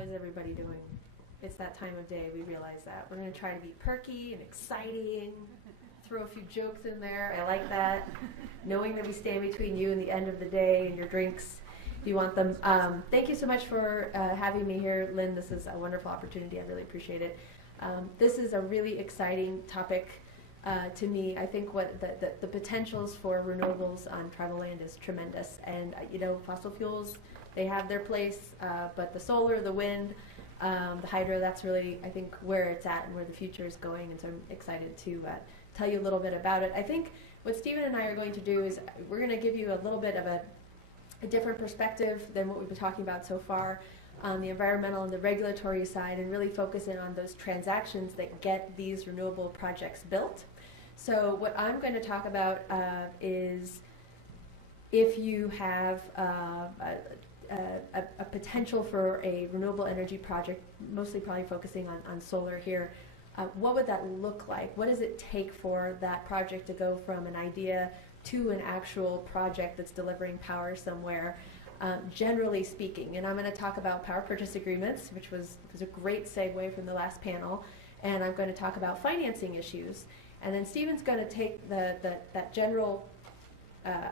is everybody doing? It's that time of day, we realize that. We're going to try to be perky and exciting, throw a few jokes in there. I like that. Knowing that we stand between you and the end of the day and your drinks, if you want them. Thank you so much for having me here, Lynn. This is a wonderful opportunity. I really appreciate it. This is a really exciting topic to me. I think what the potentials for renewables on tribal land is tremendous. And, you know, fossil fuels, they have their place, but the solar, the wind, the hydro, that's really, I think, where it's at and where the future is going. And so I'm excited to tell you a little bit about it. I think what Stephen and I are going to do is we're going to give you a little bit of a different perspective than what we've been talking about so far on the environmental and the regulatory side, and really focusing on those transactions that get these renewable projects built. So what I'm going to talk about is if you have a potential for a renewable energy project, mostly probably focusing on solar here, what would that look like? What does it take for that project to go from an idea to an actual project that's delivering power somewhere, generally speaking? And I'm going to talk about power purchase agreements, which was a great segue from the last panel, and I'm going to talk about financing issues. And then Stephen's going to take that general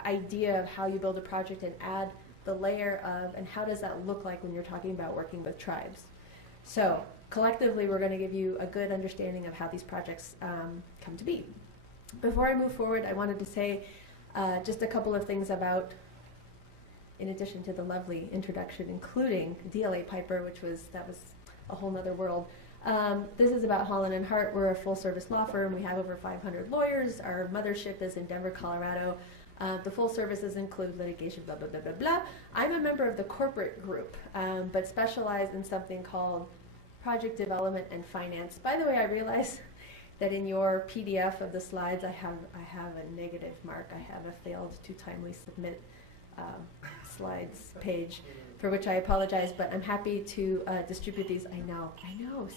idea of how you build a project and add the layer of, and how does that look like when you're talking about working with tribes. So collectively, we're going to give you a good understanding of how these projects come to be. Before I move forward, I wanted to say just a couple of things about, in addition to the lovely introduction, including DLA Piper, that was a whole nother world. This is about Holland and Hart. We're a full-service law firm. We have over 500 lawyers. Our mothership is in Denver, Colorado. The full services include litigation, blah, blah, blah, blah, blah. I'm a member of the corporate group, but specialize in something called project development and finance. By the way, I realize that in your PDF of the slides, I have a negative mark. I have a failed to timely submit slides page, for which I apologize, but I'm happy to distribute these, I know,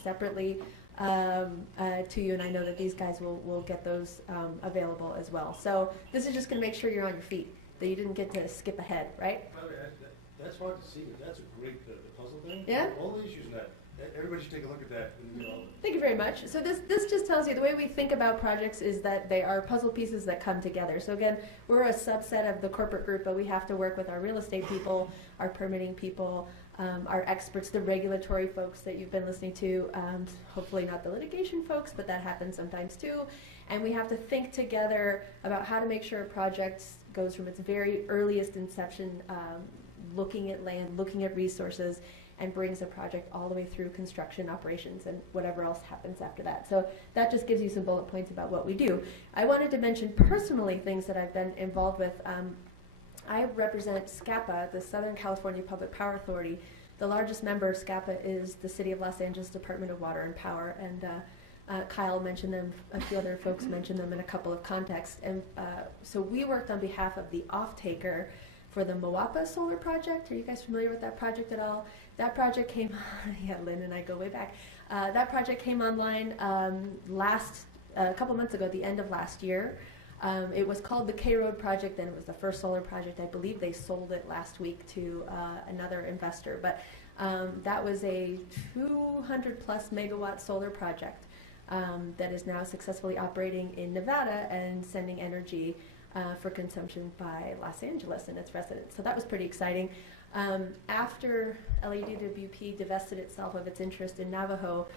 separately to you, and I know that these guys will get those available as well. So this is just going to make sure you're on your feet, that you didn't get to skip ahead, right? By the way, that's hard to see, but that's a great the puzzle thing. Yeah? All the issues in that. Everybody should take a look at that. And, Thank you very much. So this just tells you the way we think about projects is that they are puzzle pieces that come together. So again, we're a subset of the corporate group, but we have to work with our real estate people, our permitting people, our experts, the regulatory folks that you've been listening to, hopefully not the litigation folks, but that happens sometimes too. And we have to think together about how to make sure a project goes from its very earliest inception, looking at land, looking at resources, and brings a project all the way through construction operations and whatever else happens after that. So that just gives you some bullet points about what we do. I wanted to mention personally things that I've been involved with. I represent SCAPA, the Southern California Public Power Authority. The largest member of SCAPA is the City of Los Angeles Department of Water and Power, and Kyle mentioned them, a few other folks mentioned them in a couple of contexts. And so we worked on behalf of the off-taker for the Moapa solar project. Are you guys familiar with that project at all? That project came, yeah, Lynn and I go way back. That project came online a couple months ago, at the end of last year. It was called the K-Road project, and it was the first solar project. I believe they sold it last week to another investor. But that was a 200 plus megawatt solar project that is now successfully operating in Nevada and sending energy for consumption by Los Angeles and its residents. So that was pretty exciting. After LADWP divested itself of its interest in Navajo,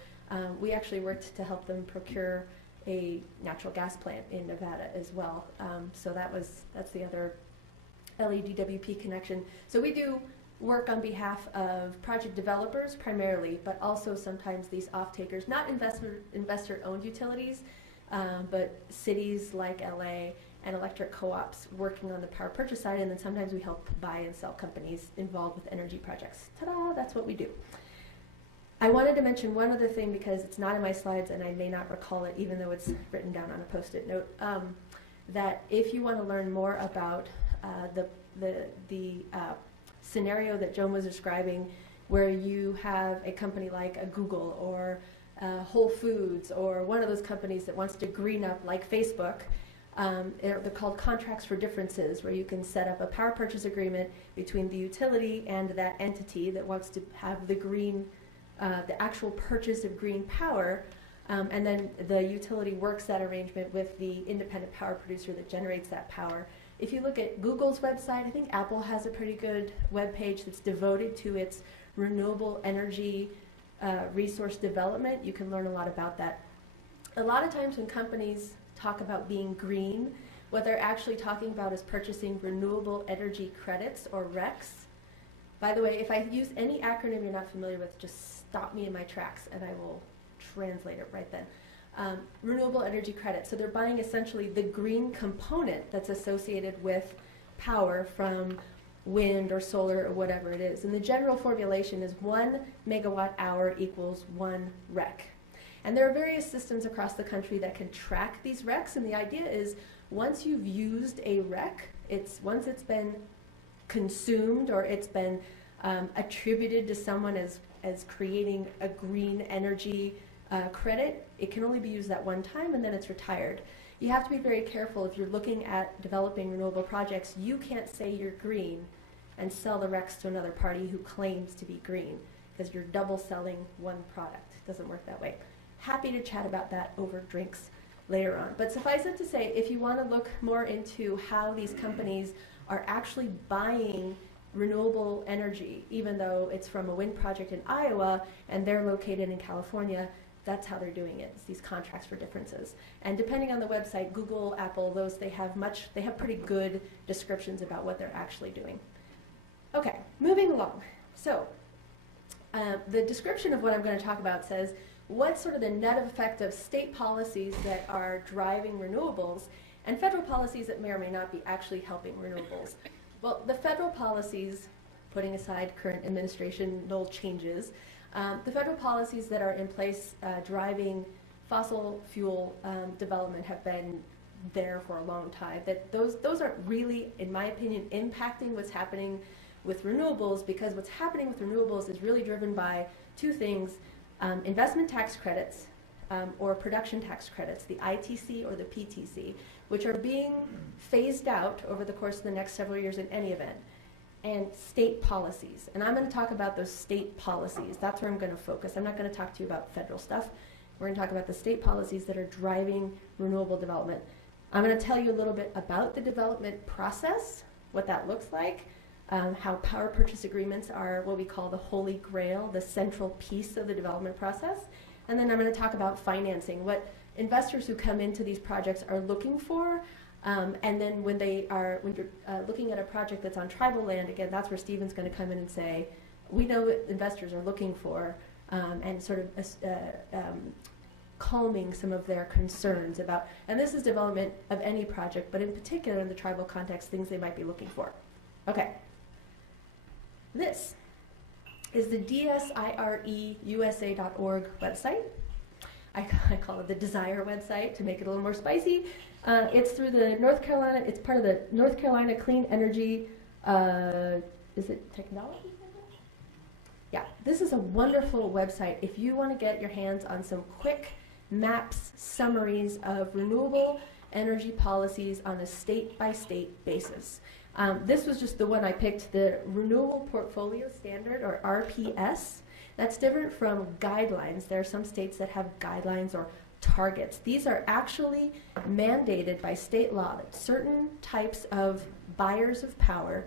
we actually worked to help them procure a natural gas plant in Nevada as well. So that's the other LADWP connection. So we do work on behalf of project developers primarily, but also sometimes these off-takers, not investor-owned utilities, but cities like LA and electric co-ops working on the power purchase side, and then sometimes we help buy and sell companies involved with energy projects. Ta-da, that's what we do. I wanted to mention one other thing because it's not in my slides and I may not recall it even though it's written down on a post-it note, that if you want to learn more about the scenario that Joan was describing, where you have a company like a Google or Whole Foods or one of those companies that wants to green up like Facebook, they're called contracts for differences, where you can set up a power purchase agreement between the utility and that entity that wants to have the green the actual purchase of green power, and then the utility works that arrangement with the independent power producer that generates that power. If you look at Google's website, I think Apple has a pretty good web page that's devoted to its renewable energy resource development. You can learn a lot about that. A lot of times when companies talk about being green, what they're actually talking about is purchasing renewable energy credits, or RECs. By the way, if I use any acronym you're not familiar with, just stop me in my tracks and I will translate it right then. Renewable energy credits. So they're buying essentially the green component that's associated with power from wind or solar or whatever it is. And the general formulation is 1 megawatt hour equals 1 REC. And there are various systems across the country that can track these RECs, and the idea is once you've used a REC, once it's been consumed or it's been attributed to someone as creating a green energy credit, it can only be used that one time and then it's retired. You have to be very careful if you're looking at developing renewable projects. You can't say you're green and sell the RECs to another party who claims to be green, because you're double selling one product. It doesn't work that way. Happy to chat about that over drinks later on. But suffice it to say, if you want to look more into how these companies are actually buying renewable energy, even though it's from a wind project in Iowa and they're located in California, that's how they're doing it. It's these contracts for differences. And depending on the website, Google, Apple, they have pretty good descriptions about what they're actually doing. Okay, moving along. So the description of what I'm going to talk about says, what's sort of the net effect of state policies that are driving renewables and federal policies that may or may not be actually helping renewables? Well, the federal policies, putting aside current administrational changes, the federal policies that are in place driving fossil fuel development have been there for a long time. That those aren't really, in my opinion, impacting what's happening with renewables, because what's happening with renewables is really driven by two things: investment tax credits or production tax credits, the ITC or the PTC, which are being phased out over the course of the next several years in any event, and state policies. And I'm going to talk about those state policies. That's where I'm going to focus. I'm not going to talk to you about federal stuff. We're going to talk about the state policies that are driving renewable development. I'm going to tell you a little bit about the development process, what that looks like, how power purchase agreements are what we call the holy grail, the central piece of the development process. And then I'm going to talk about financing, what investors who come into these projects are looking for. And then when you're looking at a project that's on tribal land, again, that's where Stephen's going to come in and say, we know what investors are looking for, and sort of calming some of their concerns about, and this is development of any project, but in particular in the tribal context, things they might be looking for. Okay. This is the DSIREUSA.org website. I call it the Desire website to make it a little more spicy. It's through the it's part of the North Carolina Clean Energy, is it technology? Yeah, this is a wonderful website if you want to get your hands on some quick maps, summaries of renewable energy policies on a state-by-state basis. This was just the one I picked, the Renewable Portfolio Standard, or RPS. That's different from guidelines. There are some states that have guidelines or targets. These are actually mandated by state law that certain types of buyers of power,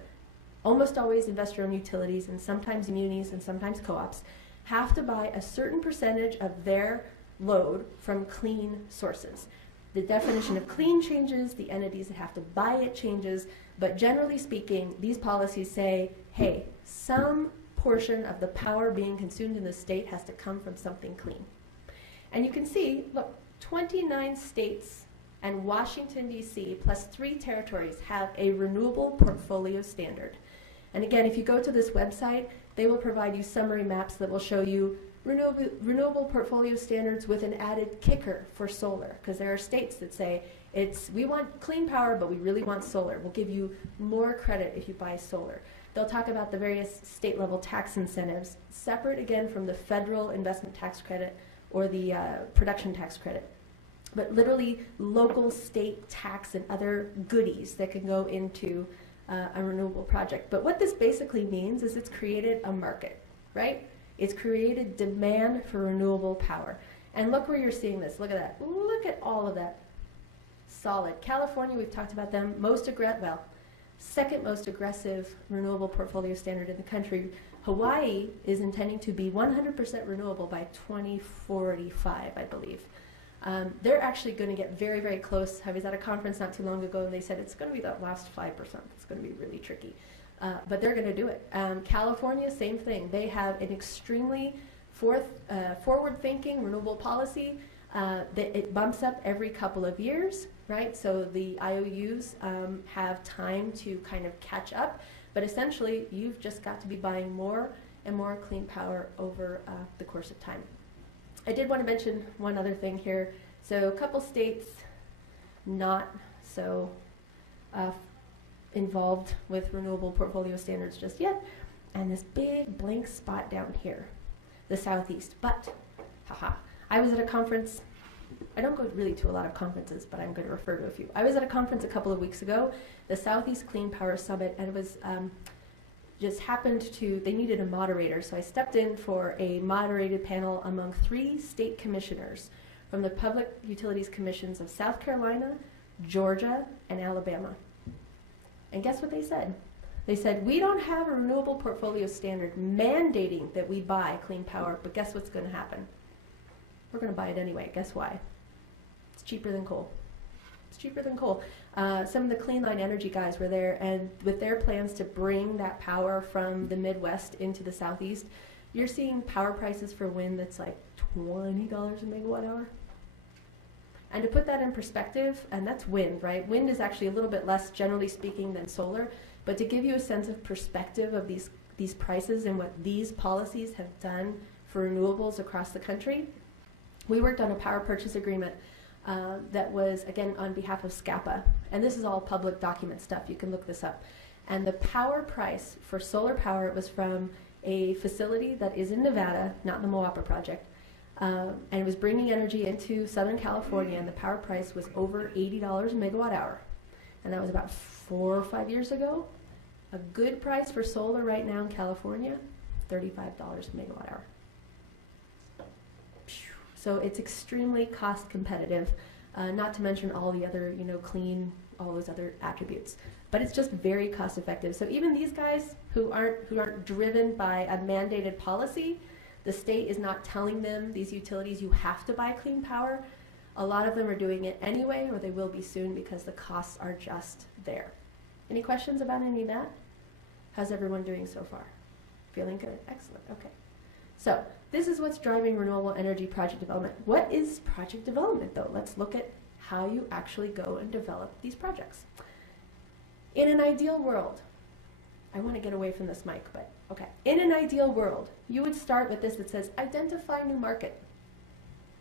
almost always investor-owned utilities and sometimes munis and sometimes co-ops, have to buy a certain percentage of their load from clean sources. The definition of clean changes, the entities that have to buy it changes, but generally speaking, these policies say, hey, some portion of the power being consumed in the state has to come from something clean. And you can see, look, 29 states and Washington, D.C., plus 3 territories have a renewable portfolio standard. And again, if you go to this website, they will provide you summary maps that will show you renewable portfolio standards with an added kicker for solar, because there are states that say, we want clean power, but we really want solar. We'll give you more credit if you buy solar. They'll talk about the various state-level tax incentives, separate again from the federal investment tax credit or the production tax credit, but literally local state tax and other goodies that can go into a renewable project. But what this basically means is it's created a market, right? It's created demand for renewable power. And look where you're seeing this. Look at that. Look at all of that. Solid. California, we've talked about them. Second most aggressive renewable portfolio standard in the country. Hawaii is intending to be 100% renewable by 2045, I believe. They're actually going to get very, very close. I was at a conference not too long ago, and they said it's going to be that last 5%. It's going to be really tricky. But they're going to do it. California, same thing. They have an extremely forward-thinking renewable policy. It bumps up every couple of years, right? So the IOUs have time to kind of catch up. But essentially, you've just got to be buying more and more clean power over the course of time. I did want to mention one other thing here. So a couple states not so involved with renewable portfolio standards just yet, and this big blank spot down here, the Southeast. But, I was at a conference. I don't go really to a lot of conferences, but I'm going to refer to a few. I was at a conference a couple of weeks ago, the Southeast Clean Power Summit, and it was just happened to, they needed a moderator, so I stepped in for a moderated panel among 3 state commissioners from the Public Utilities Commissions of South Carolina, Georgia, and Alabama. And guess what they said? They said, we don't have a renewable portfolio standard mandating that we buy clean power, but guess what's going to happen? We're going to buy it anyway. Guess why? It's cheaper than coal. It's cheaper than coal. Some of the Clean Line Energy guys were there, and with their plans to bring that power from the Midwest into the Southeast, you're seeing power prices for wind that's like $20 a megawatt hour. And to put that in perspective, and that's wind, right? Wind is actually a little bit less, generally speaking, than solar. But to give you a sense of perspective of these prices and what these policies have done for renewables across the country, we worked on a power purchase agreement that was, again, on behalf of SCAPA. And this is all public document stuff. You can look this up. And the power price for solar power was from a facility that is in Nevada, not the Moapa project. And it was bringing energy into Southern California, and the power price was over $80 a megawatt hour. And that was about 4 or 5 years ago. A good price for solar right now in California, $35 a megawatt hour. So it's extremely cost competitive, not to mention all the other, clean, all those other attributes. But it's just very cost effective. So even these guys who aren't driven by a mandated policy, the state is not telling them, these utilities, you have to buy clean power. A lot of them are doing it anyway, or they will be soon, because the costs are just there. Any questions about any of that? How's everyone doing so far? Feeling good? Excellent. Okay. So this is what's driving renewable energy project development. What is project development, though? Let's look at how you actually go and develop these projects. In an ideal world, I want to get away from this mic, but okay. In an ideal world, you would start with this that says, identify new market.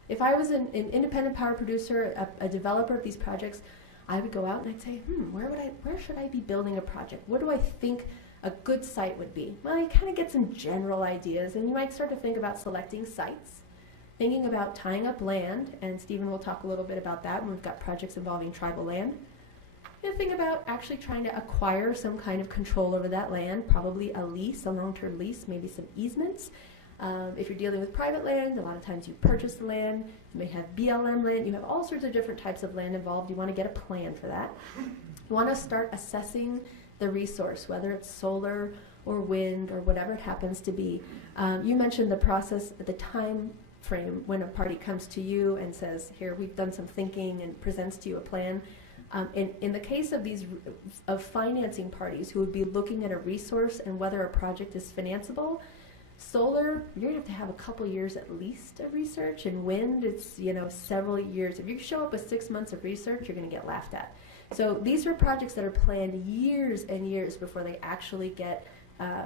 If I was an independent power producer, a developer of these projects, I would go out and I'd say, where should I be building a project? What do I think a good site would be? Well, you kind of get some general ideas, and you might start to think about selecting sites, thinking about tying up land, and Stephen will talk a little bit about that when we've got projects involving tribal land. And think about actually trying to acquire some kind of control over that land, probably a lease, a long-term lease, maybe some easements. If you're dealing with private land, a lot of times you purchase the land. You may have BLM land. You have all sorts of different types of land involved. You want to get a plan for that. You want to start assessing the resource, whether it's solar or wind or whatever it happens to be. You mentioned the process, the time frame when a party comes to you and says, here, we've done some thinking, and presents to you a plan. In the case of financing parties who would be looking at a resource and whether a project is financeable, solar, you're going to have a couple years at least of research, and wind, it's several years. If you show up with 6 months of research, you're going to get laughed at. So these are projects that are planned years and years before they actually get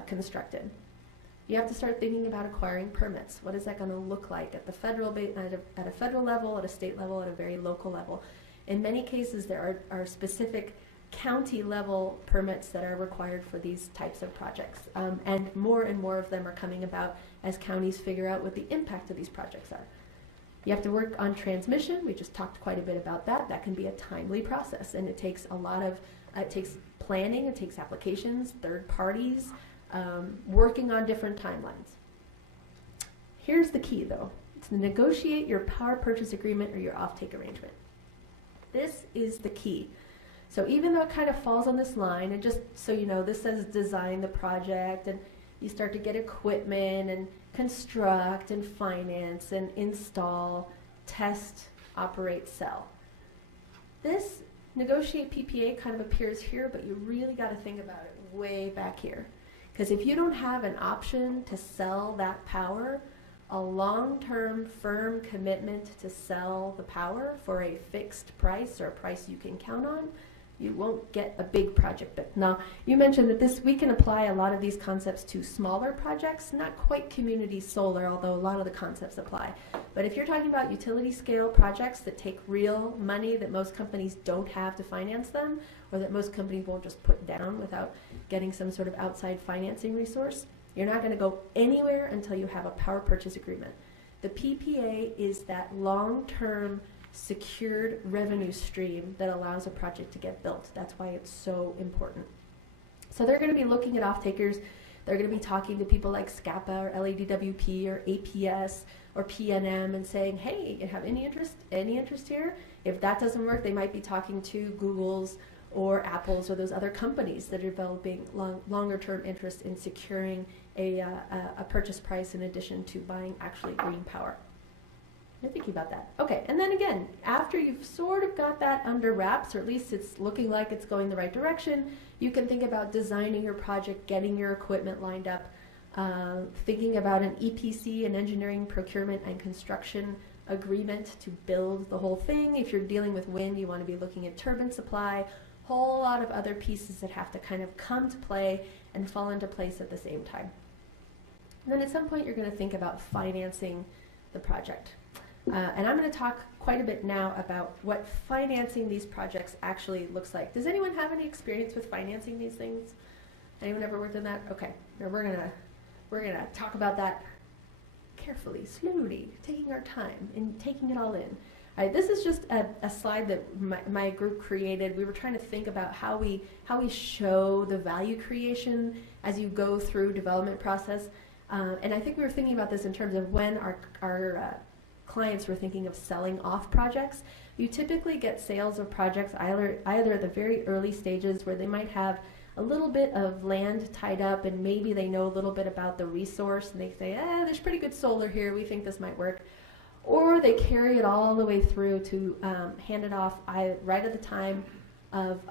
constructed. You have to start thinking about acquiring permits. What is that going to look like at the federal at a federal level, at a state level, at a very local level? In many cases, there are specific county level permits that are required for these types of projects. And more of them are coming about as counties figure out what the impact of these projects are. You have to work on transmission. We just talked quite a bit about that. That can be a timely process, and it takes a lot of, it takes planning, it takes applications, third parties, working on different timelines. Here's the key though. It's to negotiate your power purchase agreement or your offtake arrangement. This is the key. So even though it kind of falls on this line, and just so you know, this says design the project, and you start to get equipment and construct and finance and install, test, operate, sell. This negotiate PPA kind of appears here, but you really got to think about it way back here. Because if you don't have an option to sell that power, a long-term firm commitment to sell the power for a fixed price or a price you can count on, you won't get a big project built. Now, you mentioned that we can apply a lot of these concepts to smaller projects, not quite community solar, although a lot of the concepts apply. But if you're talking about utility scale projects that take real money that most companies don't have to finance them, or that most companies won't just put down without getting some sort of outside financing resource, you're not going to go anywhere until you have a power purchase agreement. The PPA is that long-term secured revenue stream that allows a project to get built. That's why it's so important. So they're going to be looking at off-takers. They're going to be talking to people like SCAPA or LADWP or APS or PNM and saying, hey, you have any interest here? If that doesn't work, they might be talking to Google's or Apple's or those other companies that are developing longer-term interest in securing a purchase price in addition to buying actually green power. You're thinking about that. Okay, and then again, after you've sort of got that under wraps, or at least it's looking like it's going the right direction, you can think about designing your project, getting your equipment lined up, thinking about an EPC, an engineering, procurement, and construction agreement to build the whole thing. If you're dealing with wind, you want to be looking at turbine supply, whole lot of other pieces that have to kind of come to play and fall into place at the same time. And then at some point, you're going to think about financing the project. And I'm going to talk quite a bit now about what financing these projects actually looks like. Does anyone have any experience with financing these things? Anyone ever worked on that? Okay, now we're gonna talk about that carefully, slowly, taking our time and taking it all in. All right, this is just a slide that my group created. We were trying to think about how we show the value creation as you go through development process. And I think we were thinking about this in terms of when our clients were thinking of selling off projects. You typically get sales of projects either at the very early stages where they might have a little bit of land tied up and maybe they know a little bit about the resource and they say, there's pretty good solar here, we think this might work. Or they carry it all the way through to hand it off right at the time of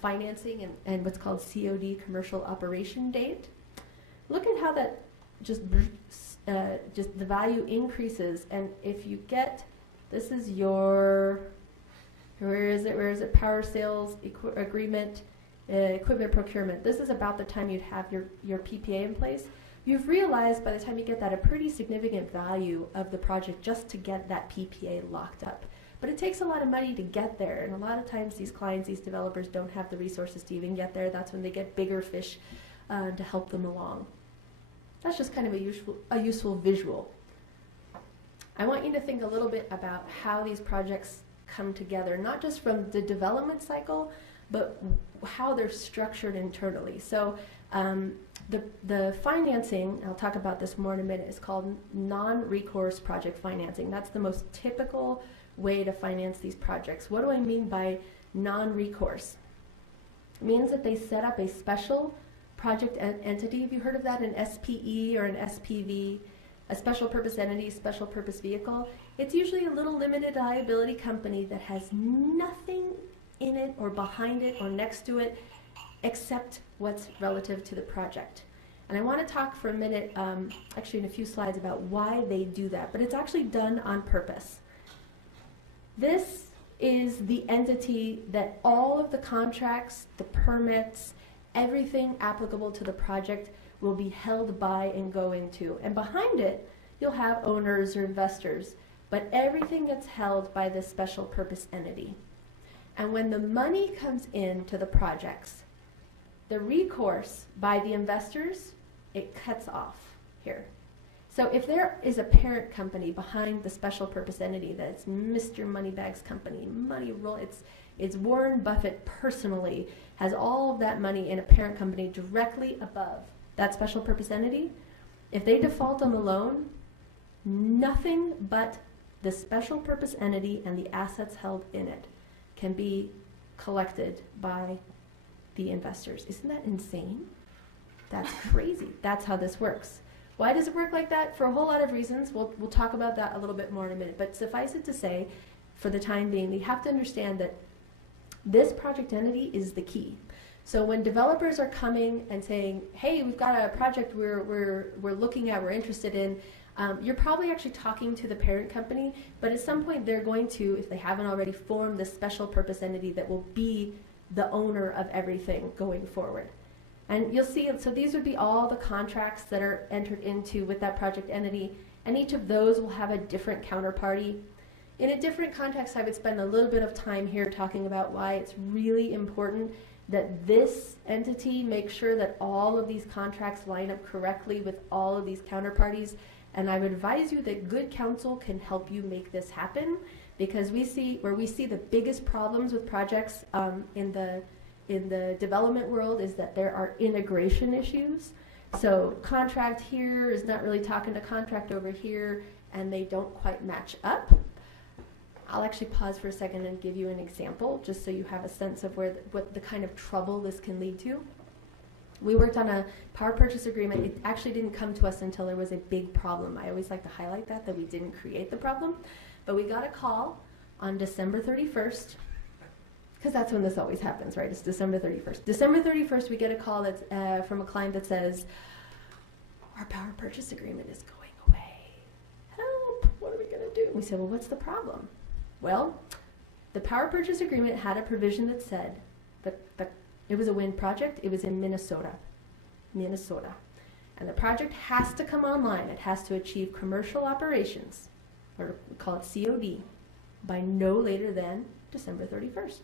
financing and what's called COD, commercial operation date. Look at how that just the value increases, and if you get, this is your, where is it, power sales agreement, equipment procurement. This is about the time you'd have your PPA in place. You've realized by the time you get that a pretty significant value of the project just to get that PPA locked up. But it takes a lot of money to get there, and a lot of times these clients, these developers don't have the resources to even get there. That's when they get bigger fish to help them along. That's just kind of a useful visual. I want you to think a little bit about how these projects come together, not just from the development cycle, but how they're structured internally. So the financing, I'll talk about this more in a minute, is called non-recourse project financing. That's the most typical way to finance these projects. What do I mean by non-recourse? It means that they set up a special project entity. Have you heard of that? An SPE or an SPV, a special purpose entity, special purpose vehicle. It's usually a little limited liability company that has nothing in it or behind it or next to it except what's relative to the project. And I want to talk for a minute, actually in a few slides, about why they do that, but it's actually done on purpose. This is the entity that all of the contracts, the permits, everything applicable to the project will be held by and go into. And behind it, you'll have owners or investors, but everything gets held by this special purpose entity. And when the money comes into the projects, the recourse by the investors, it cuts off here. So if there is a parent company behind the special purpose entity that's Mr. Moneybags Company, it's Warren Buffett personally has all of that money in a parent company directly above that special purpose entity. If they default on the loan, Nothing but the special purpose entity and the assets held in it can be collected by the investors. Isn't that insane? That's crazy. That's how this works. Why does it work like that? For a whole lot of reasons. We'll talk about that a little bit more in a minute. But suffice it to say, for the time being, you have to understand that this project entity is the key. So when developers are coming and saying, hey, we've got a project we're looking at, we're interested in, you're probably actually talking to the parent company, but at some point they're going to, if they haven't already, form this special purpose entity that will be the owner of everything going forward. And you'll see, so these would be all the contracts that are entered into with that project entity, and each of those will have a different counterparty. In a different context, I would spend a little bit of time here talking about why it's really important that this entity make sure that all of these contracts line up correctly with all of these counterparties. And I would advise you that good counsel can help you make this happen, because we see the biggest problems with projects in the development world is that there are integration issues. So contract here is not really talking to contract over here, and they don't quite match up. I'll actually pause for a second and give you an example, just so you have a sense of what the kind of trouble this can lead to. We worked on a power purchase agreement. It actually didn't come to us until there was a big problem. I always like to highlight that we didn't create the problem. But we got a call on December 31st, because that's when this always happens, right? It's December 31st. December 31st, we get a call that's from a client that says, our power purchase agreement is going away. Help, what are we gonna do? We said, well, what's the problem? Well, the power purchase agreement had a provision that said that it was a wind project. It was in Minnesota. And the project has to come online. It has to achieve commercial operations, or we call it COD, by no later than December 31st,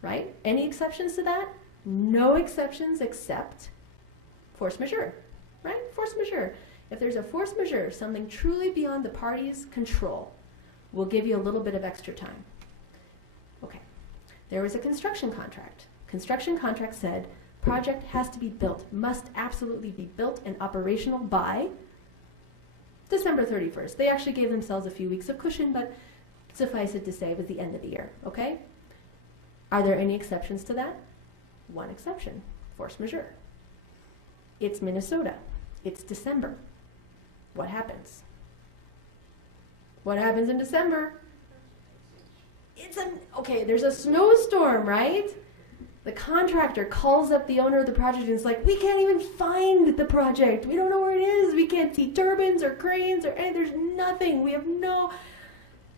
right? Any exceptions to that? No exceptions except force majeure, right? Force majeure. If there's a force majeure, something truly beyond the party's control, we'll give you a little bit of extra time. Okay. There was a construction contract. Construction contract said, project has to be built, must absolutely be built and operational by December 31st. They actually gave themselves a few weeks of cushion, but suffice it to say, it was the end of the year, okay? Are there any exceptions to that? One exception, force majeure. It's Minnesota. It's December. What happens? What happens in December? Okay, there's a snowstorm, right? The contractor calls up the owner of the project and is like, we can't even find the project. We don't know where it is. We can't see turbines or cranes or anything. There's nothing. We have no...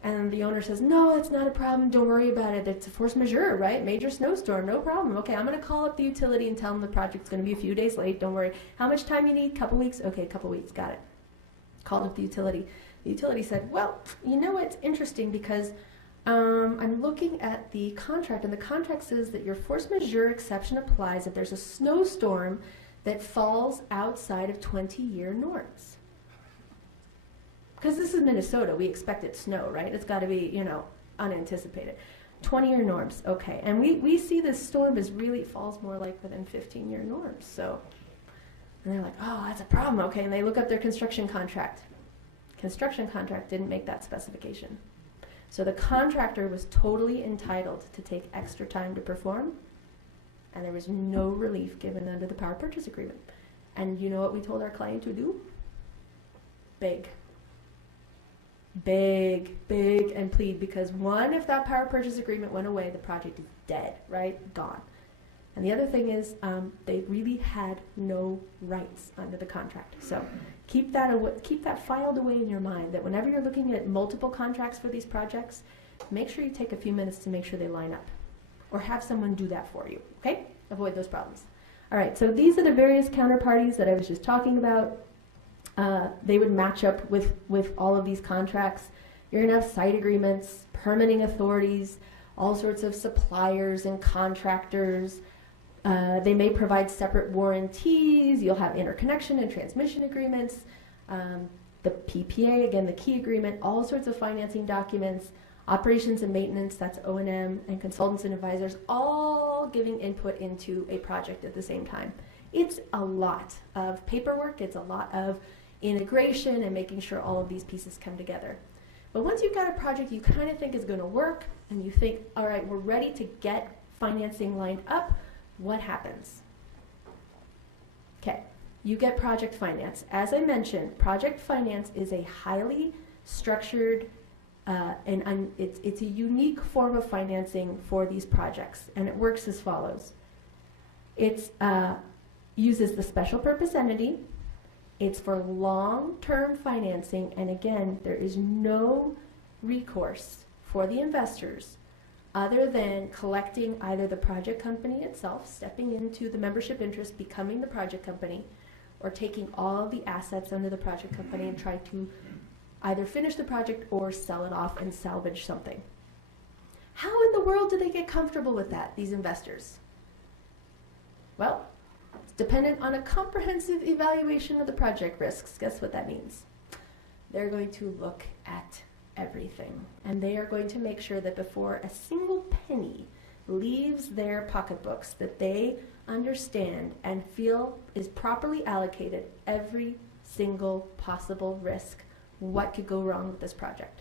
And the owner says, no, it's not a problem. Don't worry about it. It's a force majeure, right? Major snowstorm, no problem. Okay, I'm going to call up the utility and tell them the project's going to be a few days late. Don't worry. How much time you need? Couple weeks? Okay, couple weeks. Got it. Called up the utility. The utility said, well, you know, it's interesting because I'm looking at the contract, and the contract says that your force majeure exception applies if there's a snowstorm that falls outside of 20-year norms. Because this is Minnesota, we expect it to snow, right? It's got to be, you know, unanticipated. 20-year norms, okay. And we see this storm as really falls more like within 15-year norms. So, and they're like, oh, that's a problem, okay. And they look up their construction contract. Construction contract didn't make that specification. So the contractor was totally entitled to take extra time to perform, and there was no relief given under the power purchase agreement. And you know what we told our client to do? Beg, and plead, because one, if that power purchase agreement went away, the project is dead, right? Gone. And the other thing is, they really had no rights under the contract. So keep that filed away in your mind, that whenever you're looking at multiple contracts for these projects, make sure you take a few minutes to make sure they line up, or have someone do that for you, okay? Avoid those problems. All right, so these are the various counterparties that I was just talking about. They would match up with all of these contracts. You're going to have site agreements, permitting authorities, all sorts of suppliers and contractors. They may provide separate warranties. You'll have interconnection and transmission agreements. The PPA, again, the key agreement, all sorts of financing documents, operations and maintenance, that's O&M, and consultants and advisors, all giving input into a project at the same time. It's a lot of paperwork. It's a lot of integration and making sure all of these pieces come together. But once you've got a project you kind of think is going to work, and you think, all right, we're ready to get financing lined up, what happens? Okay, you get project finance. As I mentioned, project finance is a highly structured it's a unique form of financing for these projects, and it works as follows. It uses the special purpose entity. It's for long-term financing, and again, there is no recourse for the investors other than collecting either the project company itself, stepping into the membership interest, becoming the project company, or taking all of the assets under the project company and try to either finish the project or sell it off and salvage something. How in the world do they get comfortable with that, these investors? Well, it's dependent on a comprehensive evaluation of the project risks. Guess what that means? They're going to look at everything, and they are going to make sure that before a single penny leaves their pocketbooks, that they understand and feel is properly allocated every single possible risk. What could go wrong with this project?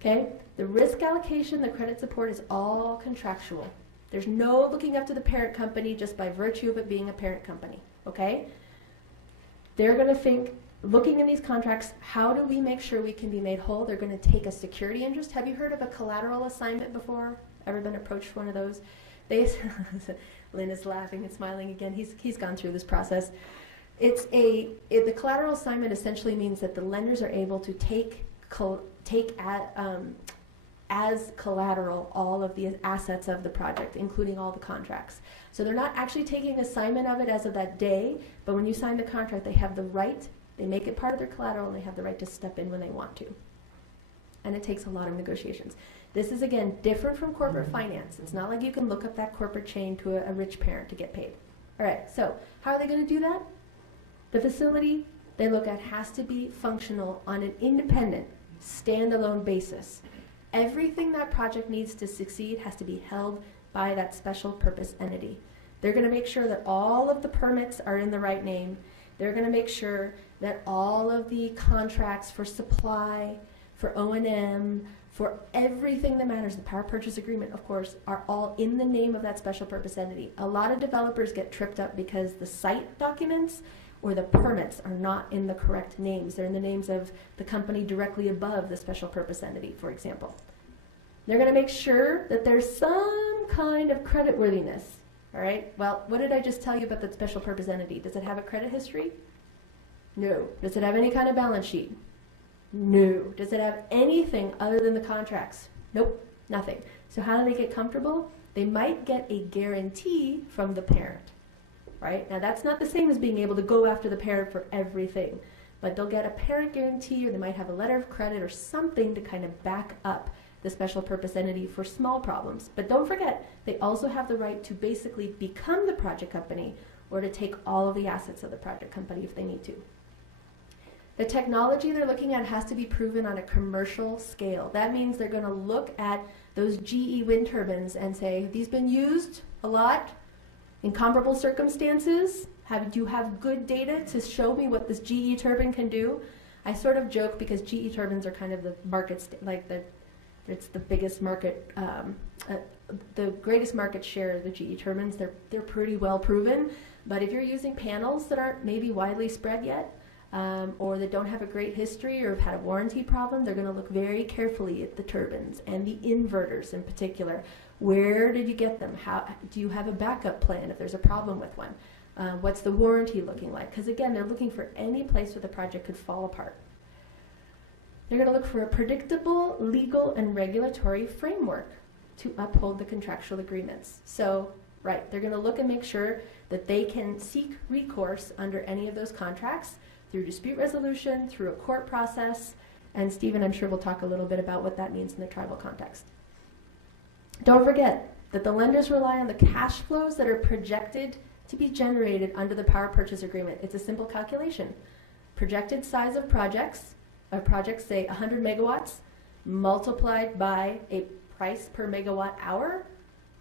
Okay? The risk allocation, the credit support is all contractual. There's no looking up to the parent company just by virtue of it being a parent company. Okay? They're going to think, looking in these contracts, how do we make sure we can be made whole? They're going to take a security interest. Have you heard of a collateral assignment before? Ever been approached for one of those? Lynn is laughing and smiling again. He's gone through this process. The collateral assignment essentially means that the lenders are able to take as collateral all of the assets of the project, including all the contracts. So they're not actually taking assignment of it as of that day, but when you sign the contract, they have the right, they make it part of their collateral, and they have the right to step in when they want to. And it takes a lot of negotiations. This is, again, different from corporate finance. It's not like you can look up that corporate chain to a rich parent to get paid. All right, so how are they going to do that? The facility they look at has to be functional on an independent, standalone basis. Everything that project needs to succeed has to be held by that special purpose entity. They're going to make sure that all of the permits are in the right name. They're going to make sure that all of the contracts for supply, for O&M, for everything that matters, the power purchase agreement, of course, are all in the name of that special purpose entity. A lot of developers get tripped up because the site documents or the permits are not in the correct names. They're in the names of the company directly above the special purpose entity, for example. They're going to make sure that there's some kind of creditworthiness. All right? Well, what did I just tell you about that special purpose entity? Does it have a credit history? No. Does it have any kind of balance sheet? No. Does it have anything other than the contracts? Nope. Nothing. So how do they get comfortable? They might get a guarantee from the parent. Right? Now that's not the same as being able to go after the parent for everything, but they'll get a parent guarantee, or they might have a letter of credit or something to kind of back up the special purpose entity for small problems. But don't forget, they also have the right to basically become the project company or to take all of the assets of the project company if they need to. The technology they're looking at has to be proven on a commercial scale. That means they're going to look at those GE wind turbines and say, have these been used a lot? In comparable circumstances, do you have good data to show me what this GE turbine can do? I sort of joke because GE turbines are kind of the market, it's the biggest market, the greatest market share of the GE turbines. They're pretty well proven, but if you're using panels that aren't maybe widely spread yet, or that don't have a great history or have had a warranty problem, they're going to look very carefully at the turbines and the inverters in particular. Where did you get them? How do you have a backup plan if there's a problem with one? What's the warranty looking like? Because again, they're looking for any place where the project could fall apart. They're going to look for a predictable legal and regulatory framework to uphold the contractual agreements. So, right, they're going to look and make sure that they can seek recourse under any of those contracts through dispute resolution, through a court process, and Stephen, I'm sure, will talk a little bit about what that means in the tribal context. Don't forget that the lenders rely on the cash flows that are projected to be generated under the power purchase agreement. It's a simple calculation. Projected size of projects, say 100 megawatts, multiplied by a price per megawatt hour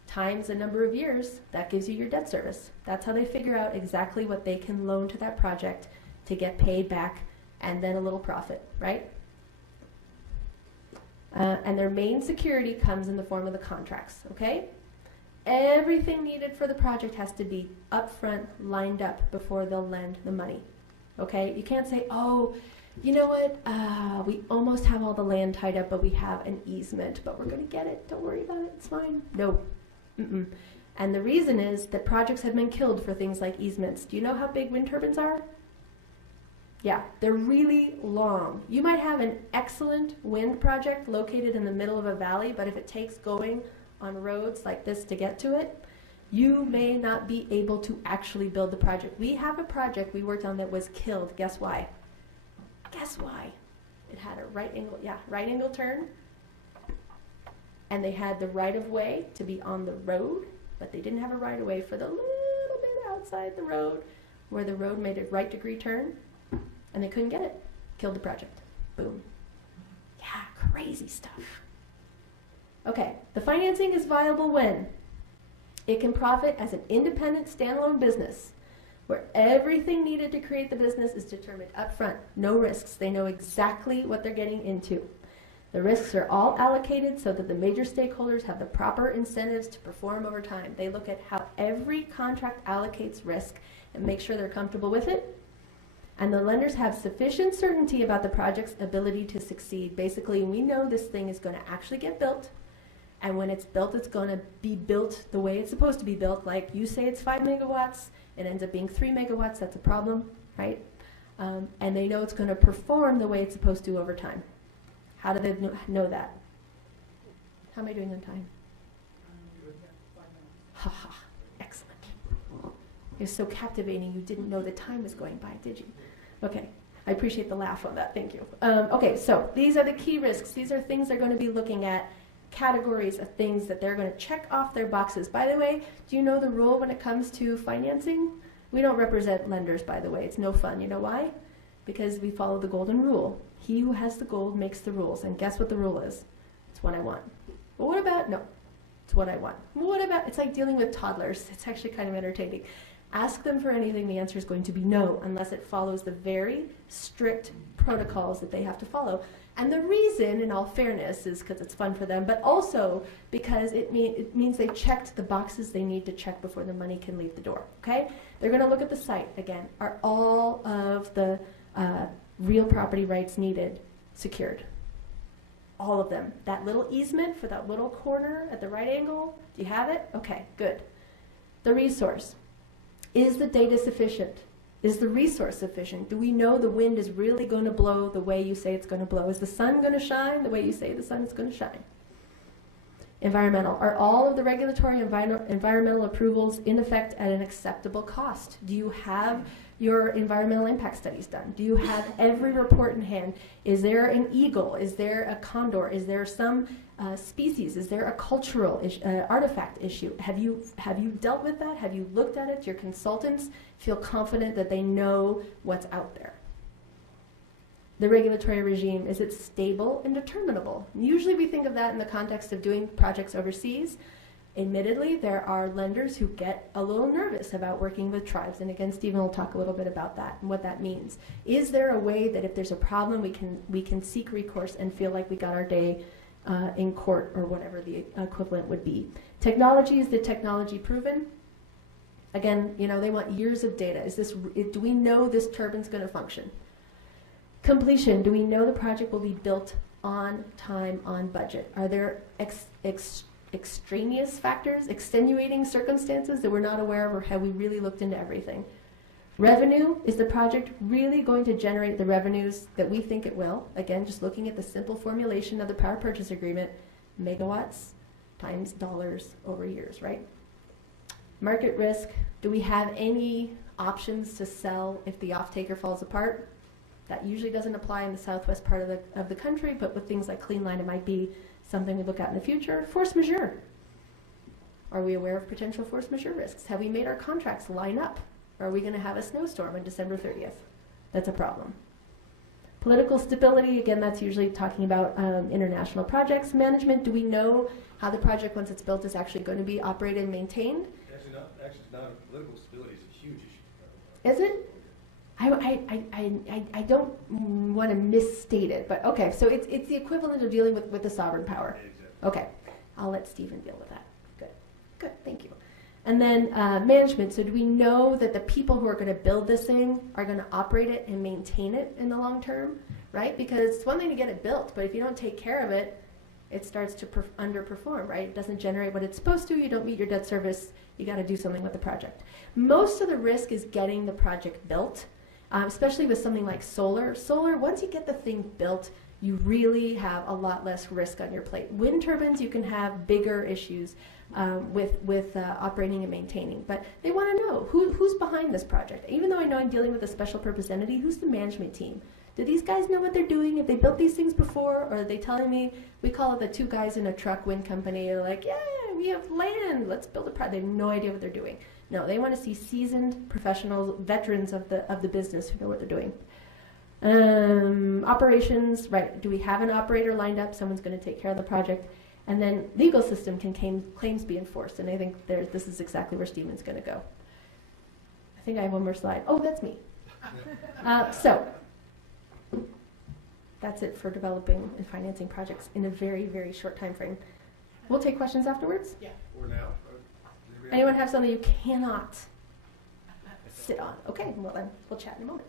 times a number of years, that gives you your debt service. That's how they figure out exactly what they can loan to that project to get paid back and then a little profit, right? And their main security comes in the form of the contracts, okay? Everything needed for the project has to be upfront, lined up before they'll lend the money, okay? You can't say, oh, you know what, we almost have all the land tied up, but we have an easement, but we're going to get it. Don't worry about it. It's fine. No. Mm-mm. And the reason is that projects have been killed for things like easements. Do you know how big wind turbines are? Yeah, they're really long. You might have an excellent wind project located in the middle of a valley, but if it takes going on roads like this to get to it, you may not be able to actually build the project. We have a project we worked on that was killed. Guess why? Guess why? It had a right angle turn, and they had the right of way to be on the road, but they didn't have a right of way for the little bit outside the road where the road made a right degree turn, and they couldn't get it. Killed the project. Boom. Yeah, crazy stuff. Okay, the financing is viable when it can profit as an independent standalone business where everything needed to create the business is determined up front. No risks. They know exactly what they're getting into. The risks are all allocated so that the major stakeholders have the proper incentives to perform over time. They look at how every contract allocates risk and make sure they're comfortable with it. And the lenders have sufficient certainty about the project's ability to succeed. Basically, we know this thing is going to actually get built. And when it's built, it's going to be built the way it's supposed to be built. Like you say it's 5 megawatts, it ends up being 3 megawatts. That's a problem, right? And they know it's going to perform the way it's supposed to over time. How do they know that? How am I doing on time? Ha ha, excellent. You're so captivating you didn't know the time was going by, did you? Okay, I appreciate the laugh on that, thank you. Okay, so these are the key risks. These are things they're going to be looking at, categories of things that they're going to check off their boxes. By the way, do you know the rule when it comes to financing? We don't represent lenders, by the way. It's no fun. You know why? Because we follow the golden rule. He who has the gold makes the rules. And guess what the rule is? It's what I want. Well, what about, no, it's what I want. Well, what about, it's like dealing with toddlers. It's actually kind of entertaining. Ask them for anything, the answer is going to be no, unless it follows the very strict protocols that they have to follow. And the reason, in all fairness, is because it's fun for them, but also because it means they checked the boxes they need to check before the money can leave the door, okay? They're going to look at the site, again. Are all of the real property rights needed secured? All of them. That little easement for that little corner at the right angle, do you have it? Okay, good. The resource. Is the data sufficient? Is the resource sufficient? Do we know the wind is really going to blow the way you say it's going to blow? Is the sun going to shine the way you say the sun is going to shine? Environmental. Are all of the regulatory environmental approvals in effect at an acceptable cost? Do you have your environmental impact studies done? Do you have every report in hand? Is there an eagle? Is there a condor? Is there some species? Is there a cultural artifact issue? Have you dealt with that? Have you looked at it? Your consultants feel confident that they know what's out there. The regulatory regime, is it stable and determinable? Usually we think of that in the context of doing projects overseas. Admittedly, there are lenders who get a little nervous about working with tribes, and again, Stephen will talk a little bit about that and what that means. Is there a way that if there's a problem, we can seek recourse and feel like we got our day in court or whatever the equivalent would be? Technology, is the technology proven? Again, you know, they want years of data. Do we know this turbine's going to function? Completion, do we know the project will be built on time, on budget? Are there extraneous factors, extenuating circumstances that we're not aware of, or have we really looked into everything? Revenue, is the project really going to generate the revenues that we think it will? Again, just looking at the simple formulation of the power purchase agreement, megawatts times dollars over years, right? Market risk, do we have any options to sell if the off-taker falls apart? That usually doesn't apply in the southwest part of the country, but with things like Clean Line, it might be something we look at in the future. Force majeure. Are we aware of potential force majeure risks? Have we made our contracts line up? Are we going to have a snowstorm on December 30th? That's a problem. Political stability, again, that's usually talking about international projects. Management, do we know how the project, once it's built, is actually going to be operated and maintained? Actually, not political stability is a huge issue. Is it? I don't want to misstate it, but okay, so it's the equivalent of dealing with the sovereign power. Exactly. Okay, I'll let Stephen deal with that. Good, thank you. And then management, so do we know that the people who are going to build this thing are going to operate it and maintain it in the long term, right? Because it's one thing to get it built, but if you don't take care of it, it starts to underperform, right? It doesn't generate what it's supposed to, you don't meet your debt service, you got to do something with the project. Most of the risk is getting the project built, especially with something like solar. Solar, once you get the thing built, you really have a lot less risk on your plate. Wind turbines, you can have bigger issues with operating and maintaining. But they want to know who's behind this project. Even though I know I'm dealing with a special purpose entity, who's the management team? Do these guys know what they're doing? Have they built these things before? Or are they telling me, we call it the two guys in a truck wind company, they're like, yeah, we have land, let's build a project. They have no idea what they're doing. No, they want to see seasoned professionals, veterans of the business who know what they're doing. Operations, right, do we have an operator lined up? Someone's going to take care of the project. And then legal system can claims be enforced. And I think this is exactly where Stephen's going to go. I think I have one more slide. Oh, that's me. So that's it for developing and financing projects in a very, very short time frame. We'll take questions afterwards. Yeah. Or now. Anyone have something you cannot sit on? Okay, well then we'll chat in a moment.